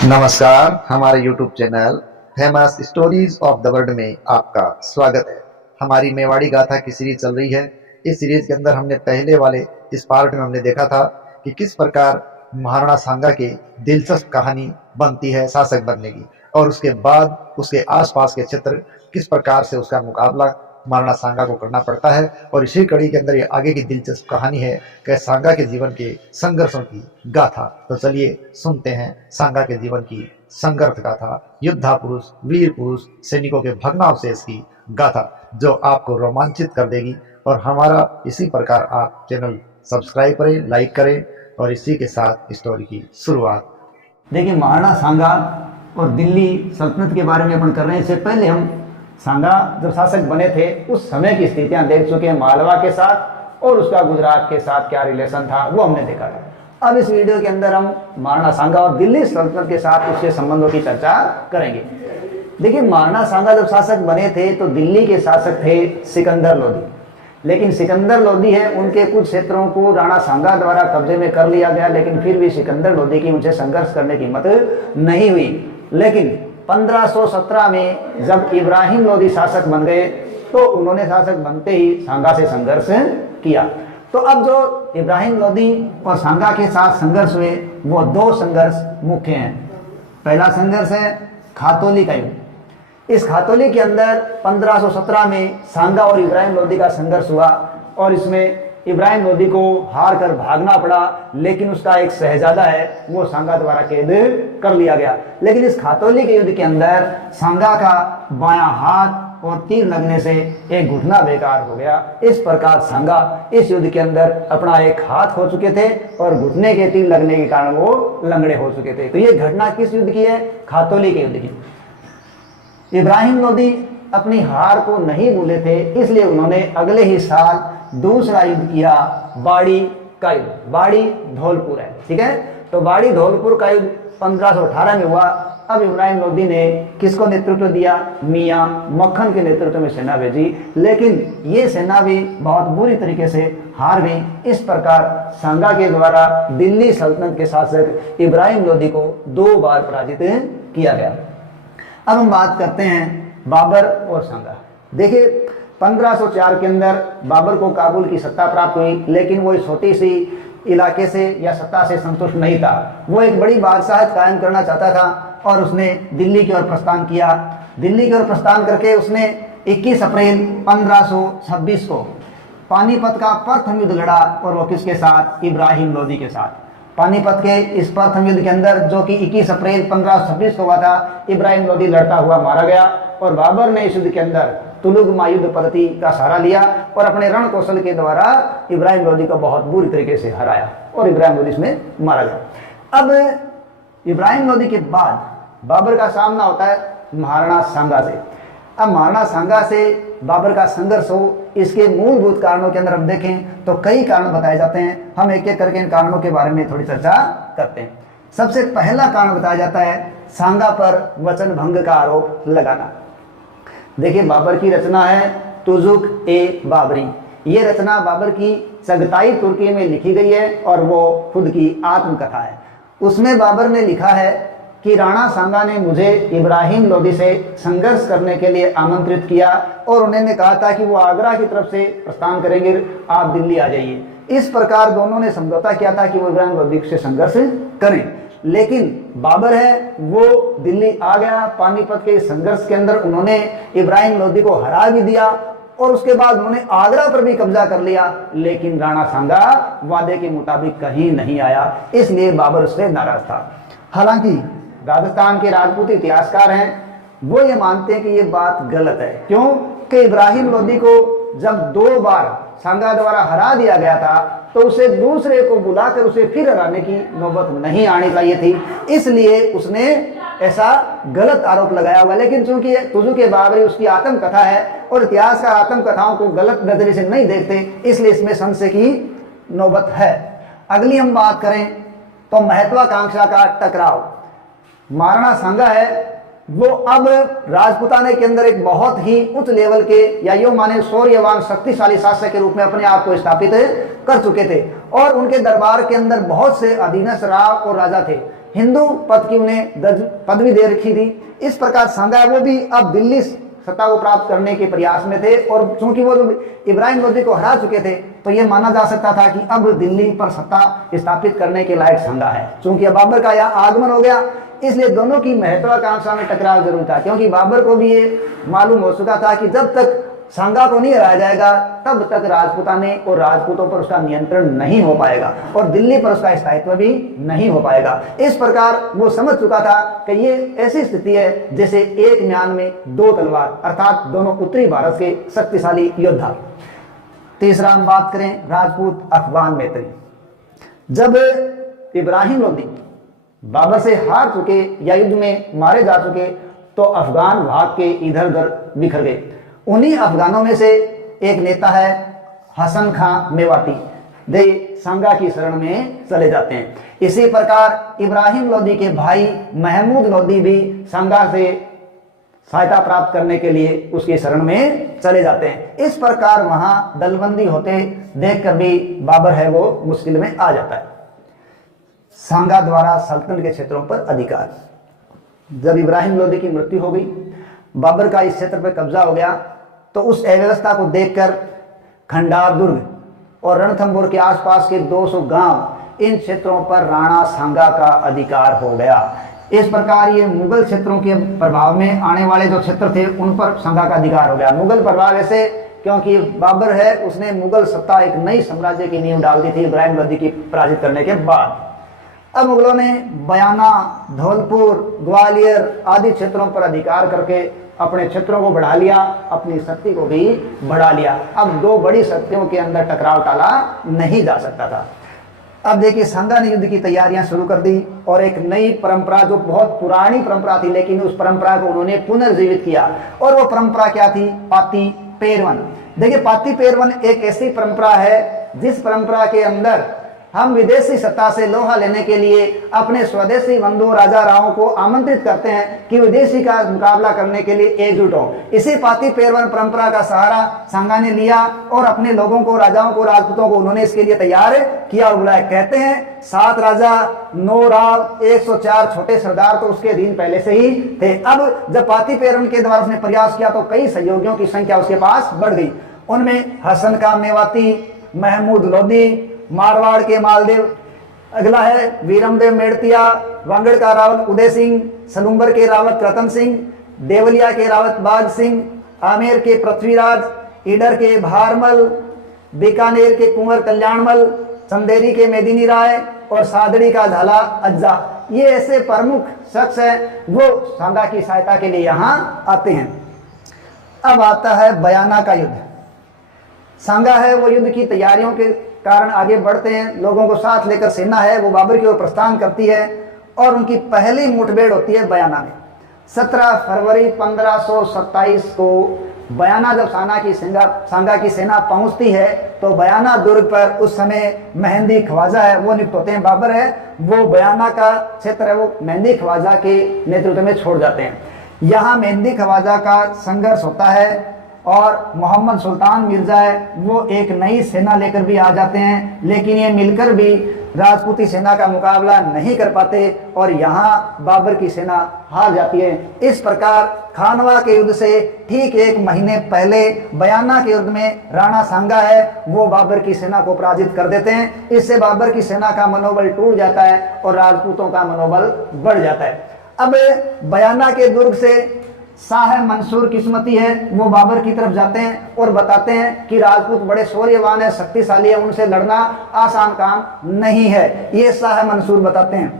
नमस्कार, हमारे YouTube channel famous stories of the world में आपका स्वागत है। हमारी मेवाड़ी गाथा की सीरीज चल रही है। इस सीरीज के अंदर हमने पहले वाले इस पार्ट में हमने देखा था कि किस प्रकार महाराणा सांगा की दिलचस्प कहानी बनती है शासक बनने की, और उसके बाद उसके आसपास के क्षेत्र किस प्रकार से उसका मुकाबला महाराणा सांगा को करना पड़ता है। और इसी कड़ी के अंदर ये आगे की दिलचस्प कहानी है कि सांगा के जीवन के संघर्षों की गाथा। तो चलिए सुनते हैं सांगा के जीवन की संघर्ष गाथा, योद्धा पुरुष, वीर पुरुष, सैनिकों के भग्नावशेष की गाथा, जो आपको रोमांचित कर देगी। और हमारा इसी प्रकार आप चैनल सब्सक्राइब करें, लाइक करें, और इसी के साथ स्टोरी की शुरुआत। देखिए, महाराणा सांगा और दिल्ली सल्तनत के बारे में अपन कर रहे हैं। इससे पहले हम सांगा जब शासक बने थे उस समय की स्थितियां देख चुके हैं, मालवा के साथ और उसका गुजरात के साथ क्या रिलेशन था वो हमने देखा था। अब इस वीडियो के अंदर हम महाराणा सांगा और दिल्ली सल्तनत के साथ उसके संबंधों की चर्चा करेंगे। देखिए, महाराणा सांगा जब शासक बने थे तो दिल्ली के शासक थे सिकंदर लोधी, लेकिन सिकंदर लोधी है उनके कुछ क्षेत्रों को राणा सांगा द्वारा कब्जे में कर लिया गया, लेकिन फिर भी सिकंदर लोधी की उनसे संघर्ष करने की हिम्मत नहीं हुई। लेकिन 1517 में जब इब्राहिम लोधी शासक बन गए तो उन्होंने शासक बनते ही सांगा से संघर्ष किया। तो अब जो इब्राहिम लोधी और सांगा के साथ संघर्ष हुए वो दो संघर्ष मुख्य हैं। पहला संघर्ष है खातौली का युद्ध। इस खातौली के अंदर 1517 में सांगा और इब्राहिम लोधी का संघर्ष हुआ और इसमें इब्राहिम लोधी को हार कर भागना पड़ा, लेकिन उसका एक शहजादा है वो सांगा द्वारा कैद कर लिया गया। लेकिन इस खातौली के युद्ध के अंदर सांगा का बायां हाथ और तीर लगने से एक घुटना बेकार हो गया। इस प्रकार सांगा इस युद्ध के अंदर अपना एक हाथ खो चुके थे और घुटने के तीर लगने के कारण वो लंगड़े हो चुके थे। तो ये घटना किस युद्ध की है? खातौली के युद्ध की। इब्राहिम लोधी अपनी हार को नहीं भूले थे, इसलिए उन्होंने अगले ही साल दूसरा युद्ध किया, बाड़ी का युद्ध। बाड़ी धौलपुर है, ठीक है। तो बाड़ी धौलपुर का युद्ध 1518 में हुआ। अब इब्राहिम लोधी ने किसको नेतृत्व दिया? मियां मक्खन के नेतृत्व में सेना भेजी, लेकिन ये सेना भी बहुत बुरी तरीके से हार गई। इस प्रकार सांगा के द्वारा दिल्ली सल्तनत के शासक इब्राहिम लोधी को 2 बार पराजित किया गया। अब हम बात करते हैं बाबर और सांगा। देखिए, 1504 के अंदर बाबर को काबुल की सत्ता प्राप्त हुई, लेकिन वो इस छोटी सी इलाके से या सत्ता से संतुष्ट नहीं था। वो एक बड़ी बादशाहत कायम करना चाहता था और उसने दिल्ली की ओर प्रस्थान किया। दिल्ली की ओर प्रस्थान करके उसने 21 अप्रैल 1526 को पानीपत का प्रथम युद्ध लड़ा, और वो किसके साथ? इब्राहिम लोधी के साथ। पानीपत के इस प्रथम युद्ध के अंदर, जो कि 21 अप्रैल 1526 को हुआ था, इब्राहिम लोधी लड़ता हुआ मारा गया। और बाबर ने इस युद्ध के अंदर तुलुगमा युद्ध पद्धति का सहारा लिया और अपने रण कौशल के द्वारा इब्राहिम लोधी को बहुत बुरी तरीके से हराया और इब्राहिम लोधी इसमें मारा गया। अब इब्राहिम लोधी के बाद बाबर का सामना होता है महाराणा सांगा से। अब महाराणा सांगा से बाबर का संघर्ष हो, इसके मूलभूत कारणों के अंदर हम देखें तो कई कारण बताए जाते हैं। हम एक एक करके इन कारणों के बारे में थोड़ी चर्चा करते हैं। सबसे पहला कारण बताया जाता है सांगा पर वचन भंग का आरोप लगाना। देखिए, बाबर की रचना है तुजुक ए बाबरी। ये रचना बाबर की चगताई तुर्की में लिखी गई है और वो खुद की आत्मकथा है। उसमें बाबर ने लिखा है कि राणा सांगा ने मुझे इब्राहिम लोधी से संघर्ष करने के लिए आमंत्रित किया और उन्होंने कहा था कि वो आगरा की तरफ से प्रस्थान करेंगे, आप दिल्ली आ जाइए। इस प्रकार दोनों ने समझौता किया था कि वो इब्राहिम लोधी से संघर्ष करें। लेकिन बाबर है वो दिल्ली आ गया। पानीपत के संघर्ष के अंदर उन्होंने इब्राहिम लोधी को हरा भी दिया और उसके बाद उन्होंने आगरा पर भी कब्जा कर लिया, लेकिन राणा सांगा वादे के मुताबिक कहीं नहीं आया, इसलिए बाबर उससे नाराज था। हालांकि राजस्थान के राजपूत इतिहासकार हैं वो ये मानते हैं कि ये बात गलत है। क्यों? कि इब्राहिम लोधी को जब 2 बार सांगा द्वारा हरा दिया गया था तो उसे दूसरे को बुलाकर उसे फिर हराने की नौबत नहीं आनी चाहिए थी, इसलिए उसने ऐसा गलत आरोप लगाया हुआ। लेकिन चूंकि तुजुक ए बाबरी उसकी आत्मकथा है और इतिहास का आत्मकथाओं को गलत नजरिए से नहीं देखते, इसलिए इसमें संशय की नौबत है। अगली हम बात करें तो महत्वाकांक्षा का टकराव। महाराणा सांगा है वो अब राजपुताने के अंदर एक बहुत ही उच्च लेवल के या यो माने शौर्यवान शक्तिशाली शासक के रूप में अपने आप को स्थापित कर चुके थे और उनके दरबार के अंदर बहुत से अधीनस्थ राव और राजा थे। हिंदू पद की उन्हें पदवी दे रखी थी। इस प्रकार सांगा वो भी अब दिल्ली सत्ता को प्राप्त करने के प्रयास में थे, और चूंकि वो इब्राहिम लोदी को हरा चुके थे तो ये माना जा सकता था कि अब दिल्ली पर सत्ता स्थापित करने के लायक सांगा है। चूंकि अब बाबर का यहाँ आगमन हो गया, इसलिए दोनों की महत्वाकांक्षा में टकराव जरूर था, क्योंकि बाबर को भी ये मालूम हो चुका था कि जब तक सांगा को नहीं हराया जाएगा तब तक राजपूताने और राजपूतों पर उसका नियंत्रण नहीं हो पाएगा और दिल्ली पर उसका स्थायित्व भी नहीं हो पाएगा। इस प्रकार वो समझ चुका था कि ये ऐसी स्थिति है जैसे एक म्यान में दो तलवार, अर्थात दोनों उत्तरी भारत के शक्तिशाली योद्धा। तीसरा हम बात करें राजपूत अफगान मैत्री। जब इब्राहिम लोदी बाबर से हार चुके या युद्ध में मारे जा चुके तो अफगान भाग के इधर उधर बिखर गए। उन्हीं अफगानों में से एक नेता है हसन खां मेवाती, वे सांगा की शरण में चले जाते हैं। इसी प्रकार इब्राहिम लोदी के भाई महमूद लोदी भी सांगा से सहायता प्राप्त करने के लिए उसकी शरण में चले जाते हैं। इस प्रकार वहां दलबंदी होते देखकर भी बाबर है वो मुश्किल में आ जाता है। सांगा द्वारा सल्तनत के क्षेत्रों पर अधिकार। जब इब्राहिम लोदी की मृत्यु हो गई, बाबर का इस क्षेत्र पर कब्जा हो गया, तो उस अव्यवस्था को देखकर खंडार दुर्ग और रणथंभौर के आसपास के 200 गांव, इन क्षेत्रों पर राणा सांगा का अधिकार हो गया। इस प्रकार ये मुगल क्षेत्रों के प्रभाव में आने वाले जो क्षेत्र थे उन पर सांगा का अधिकार हो गया। मुगल प्रभाव ऐसे क्योंकि बाबर है उसने मुगल सत्ता एक नई साम्राज्य की नींव डाल दी थी इब्राहिम लोदी की पराजित करने के बाद। अब मुगलों ने बयाना, धौलपुर, ग्वालियर आदि क्षेत्रों पर अधिकार करके अपने क्षेत्रों को बढ़ा लिया, अपनी शक्ति को भी बढ़ा लिया। अब दो बड़ी शक्तियों के अंदर टकराव टाला नहीं जा सकता था। अब देखिए सांगा ने युद्ध की तैयारियां शुरू कर दी और एक नई परंपरा, जो बहुत पुरानी परंपरा थी लेकिन उस परंपरा को उन्होंने पुनर्जीवित किया। और वो परंपरा क्या थी? पाती पेरवन। देखिए पाती पेरवन एक ऐसी परंपरा है जिस परंपरा के अंदर हम विदेशी सत्ता से लोहा लेने के लिए अपने स्वदेशी बंधु राजा रावों को आमंत्रित करते हैं कि विदेशी का मुकाबला करने के लिए एकजुट हो। इसी पाती पेरवन परंपरा का सहारा सांगा ने लिया और अपने लोगों को, राजाओं को, राजपूतों को उन्होंने इसके लिए तैयार किया और बुलाया। कहते हैं 7 राजा, 9 राव, 104 छोटे सरदार तो उसके दिन पहले से ही थे। अब जब पाती पेरवन के द्वारा उसने प्रयास किया तो कई सहयोगियों की संख्या उसके पास बढ़ गई। उनमें हसन खां मेवाती, महमूद लोदी, मारवाड़ के मालदेव, अगला है वीरमदेव मेड़तिया, वांगड़ का रावत उदय सिंह, सलूम्बर के रावत रतन सिंह, देवलिया के रावत बाज सिंह, आमेर के पृथ्वीराज, ईडर के भारमल, बीकानेर के कुंवर कल्याणमल, चंदेरी के मेदिनी राय और सादड़ी का झाला अज्जा। ये ऐसे प्रमुख शख्स हैं वो सांगा की सहायता के लिए यहाँ आते हैं। अब आता है बयाना का युद्ध। सांगा है वो युद्ध की तैयारियों के कारण आगे बढ़ते हैं, लोगों को साथ लेकर सेना है वो बाबर की ओर प्रस्थान करती है और उनकी पहली मुठभेड़ होती है बयाना में। 17 फरवरी 1527 को बयाना जब सांगा की सेना पहुंचती है तो बयाना दुर्ग पर उस समय मेहंदी ख्वाजा है वो नियुक्त होते हैं। बाबर है वो बयाना का क्षेत्र है वो मेहंदी ख्वाजा के नेतृत्व में छोड़ जाते हैं। यहाँ मेहंदी ख्वाजा का संघर्ष होता है और मोहम्मद सुल्तान मिर्जा है वो एक नई सेना लेकर भी आ जाते हैं, लेकिन ये मिलकर भी राजपूती सेना का मुकाबला नहीं कर पाते और यहाँ बाबर की सेना हार जाती है। इस प्रकार खानवा के युद्ध से ठीक 1 महीने पहले बयाना के युद्ध में राणा सांगा है वो बाबर की सेना को पराजित कर देते हैं। इससे बाबर की सेना का मनोबल टूट जाता है और राजपूतों का मनोबल बढ़ जाता है। अब बयाना के दुर्ग से शाह मंसूर किस्मती है वो बाबर की तरफ जाते हैं और बताते हैं कि राजपूत बड़े शौर्यवान है, शक्तिशाली है, उनसे लड़ना आसान काम नहीं है, ये शाह मंसूर बताते हैं।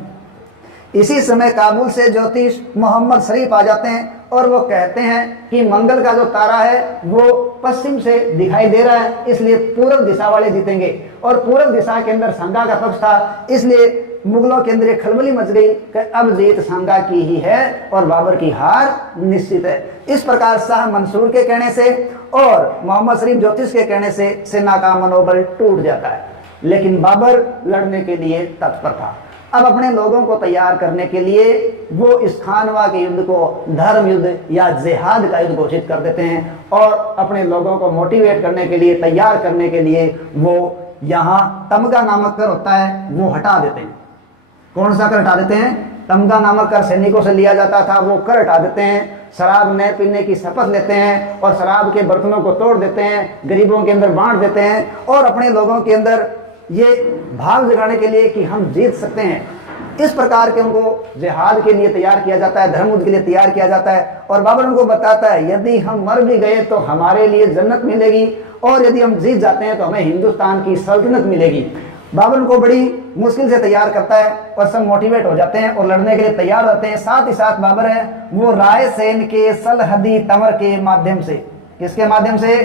इसी समय काबुल से ज्योतिष मोहम्मद शरीफ आ जाते हैं और वो कहते हैं कि मंगल का जो तारा है वो पश्चिम से दिखाई दे रहा है, इसलिए पूर्व दिशा वाले जीतेंगे। और पूर्व दिशा के अंदर सांगा का पक्ष था, इसलिए मुगलों के अंदर एक खलबली मच गई कि अब जीत सांगा की ही है और बाबर की हार निश्चित है। इस प्रकार शाह मंसूर के कहने से और मोहम्मद शरीफ ज्योतिष के कहने से सेना का मनोबल टूट जाता है, लेकिन बाबर लड़ने के लिए तत्पर था। अब अपने लोगों को तैयार करने के लिए वो इस खानवा के युद्ध को धर्म युद्ध या जिहाद का युद्ध घोषित कर देते हैं और अपने लोगों को मोटिवेट करने के लिए, तैयार करने के लिए वो यहाँ तमगा नामक कर होता है वो हटा देते हैं। कौन सा कर हटा देते हैं? तमगा नामक कर सैनिकों से लिया जाता था वो कर हटा देते हैं, शराब न पीने की शपथ लेते हैं और शराब के बर्तनों को तोड़ देते हैं, गरीबों के अंदर बांट देते हैं और अपने लोगों के अंदर ये भाव जगाने के लिए कि हम जीत सकते हैं, इस प्रकार के उनको जिहाद के लिए तैयार किया जाता है, धर्म युद्ध के लिए तैयार किया जाता है। और बाबर उनको बताता है यदि हम मर भी गए तो हमारे लिए जन्नत मिलेगी और यदि हम जीत जाते हैं तो हमें हिंदुस्तान की सल्तनत मिलेगी। बाबर उनको बड़ी मुश्किल से तैयार करता है और सब मोटिवेट हो जाते हैं और लड़ने के लिए तैयार होते हैं। साथ ही साथ बाबर है वो रायसेन के सलहदी तंवर के माध्यम से, किसके माध्यम से?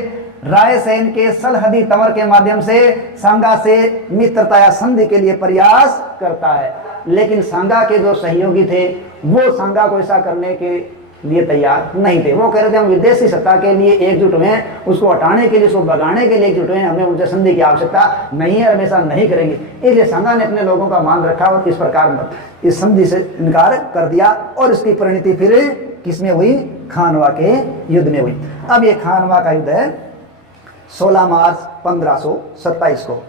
रायसेन के सलहदी तंवर के माध्यम से सांगा से मित्रता या संधि के लिए प्रयास करता है। लेकिन सांगा के जो सहयोगी थे वो सांगा को ऐसा करने के लिए तैयार नहीं थे। वो कह रहे थे हम विदेशी सत्ता के लिए एकजुट हुए हैं, उसको हटाने के लिए, उसको भगाने के लिए एकजुट हुए हैं, हमें उनसे संधि की आवश्यकता नहीं है, हमेशा नहीं करेंगे। इसलिए सांगा ने अपने लोगों का मान रखा और इस प्रकार इस संधि से इनकार कर दिया और इसकी परिणति फिर किसमें हुई? खानवा के युद्ध में हुई। अब ये खानवा का युद्ध है 16 मार्च 1527 को,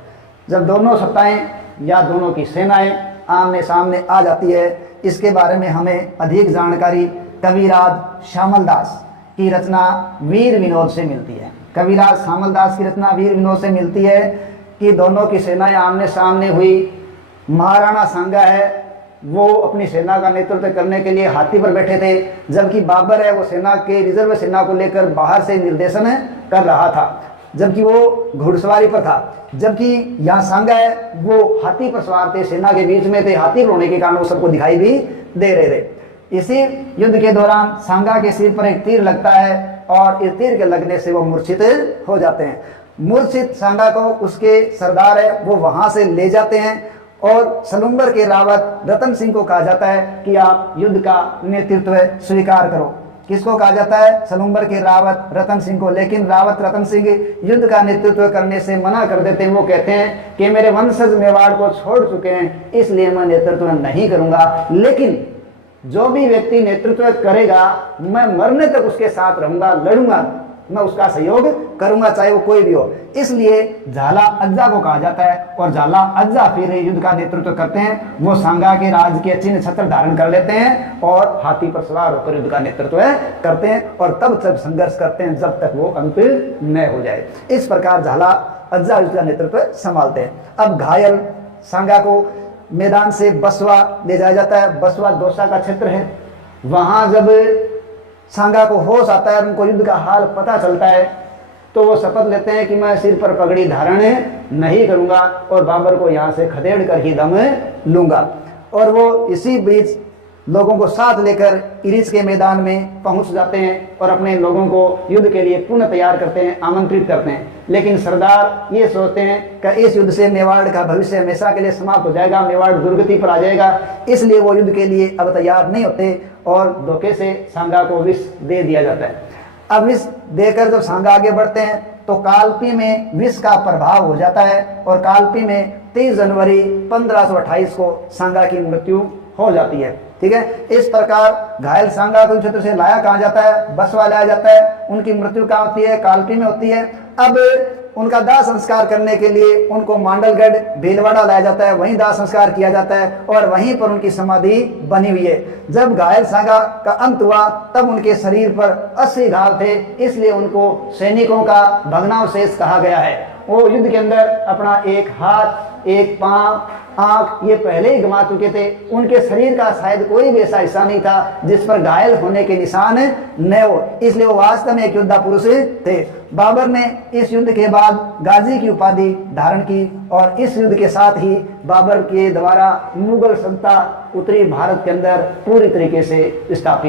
जब दोनों सत्ताएं या दोनों की सेनाएं आमने सामने आ जाती है। इसके बारे में हमें अधिक जानकारी कविराज श्यामल दास की रचना वीर विनोद से मिलती है। कविराज श्यामल दास की रचना वीर विनोद से मिलती है कि दोनों की सेनाएं आमने सामने हुई। महाराणा सांगा है वो अपनी सेना का नेतृत्व करने के लिए हाथी पर बैठे थे, जबकि बाबर है वो सेना के रिजर्व सेना को लेकर बाहर से निर्देशन कर रहा था, जबकि वो घुड़सवारी पर था। जबकि यहाँ सांगा है वो हाथी पर सवार थे, सेना के बीच में थे, हाथी पर होने के कारण वो सबको दिखाई भी दे रहे थे। इसी युद्ध के दौरान सांगा के सिर पर एक तीर लगता है और इस तीर के लगने से वो मूर्छित हो जाते हैं। मूर्छित सांगा को उसके सरदार है वो वहां से ले जाते हैं और सलुम्बर के रावत रतन सिंह को कहा जाता है कि आप युद्ध का नेतृत्व स्वीकार करो। किसको कहा जाता है? सलुम्बर के रावत रतन सिंह को। लेकिन रावत रतन सिंह युद्ध का नेतृत्व करने से मना कर देते हैं। वो कहते हैं कि मेरे वंशज मेवाड़ को छोड़ चुके हैं, इसलिए मैं नेतृत्व नहीं करूंगा, लेकिन जो भी व्यक्ति नेतृत्व करेगा मैं मरने तक उसके साथ रहूंगा, लड़ूंगा, मैं उसका सहयोग करूंगा, चाहे वो कोई भी हो। इसलिए झाला अज्जा को कहा जाता है और झाला अज्जा फिर युद्ध का नेतृत्व करते हैं। वो सांगा के राज के चिन्ह छत्र धारण कर लेते हैं और हाथी पर सवार होकर युद्ध का नेतृत्व करते हैं और तब तक संघर्ष करते हैं जब तक वो अंत न हो जाए। इस प्रकार झाला अज्जा युद्ध का नेतृत्व संभालते हैं। अब घायल सांगा को मैदान से बसवा ले जाया जाता है। बसवा दौसा का क्षेत्र है। वहां जब सांगा को होश आता है, उनको युद्ध का हाल पता चलता है, तो वो शपथ लेते हैं कि मैं सिर पर पगड़ी धारण नहीं करूंगा और बाबर को यहाँ से खदेड़ कर ही दम लूंगा। और वो इसी बीच लोगों को साथ लेकर इरिच के मैदान में पहुंच जाते हैं और अपने लोगों को युद्ध के लिए पुनः तैयार करते हैं, आमंत्रित करते हैं। लेकिन सरदार ये सोचते हैं कि इस युद्ध से मेवाड़ का भविष्य हमेशा के लिए समाप्त हो जाएगा, मेवाड़ दुर्गति पर आ जाएगा, इसलिए वो युद्ध के लिए अब तैयार नहीं होते और धोखे से सांगा को विष दे दिया जाता है। अब विष देकर जब सांगा आगे बढ़ते हैं तो कालपी में विष का प्रभाव हो जाता है और कालपी में 30 जनवरी 1528 को सांगा की मृत्यु हो जाती है। ठीक है, इस प्रकार घायल सांगा को क्षेत्र से लाया कहा जाता है, बसवा लाया जाता है। उनकी मृत्यु कहाँ होती है? कालपी में होती है। अब उनका दाह संस्कार करने के लिए उनको मांडलगढ़ भीलवाड़ा लाया जाता है, वहीं दाह संस्कार किया जाता है और वहीं पर उनकी समाधि बनी हुई है। जब घायल सांगा का अंत हुआ तब उनके शरीर पर 80 घाव थे, इसलिए उनको सैनिकों का भग्नावशेष कहा गया है। वो युद्ध के अंदर अपना एक हाथ, एक पांव, आंख ये पहले ही गंवा चुके थे। उनके शरीर का शायद कोई भी ऐसा हिस्सा नहीं था जिस पर घायल होने के निशान न हो, इसलिए वो वास्तव में एक योद्धा पुरुष थे। बाबर ने इस युद्ध के बाद गाजी की उपाधि धारण की और इस युद्ध के साथ ही बाबर के द्वारा मुगल सत्ता उत्तरी भारत के अंदर पूरी तरीके से स्थापित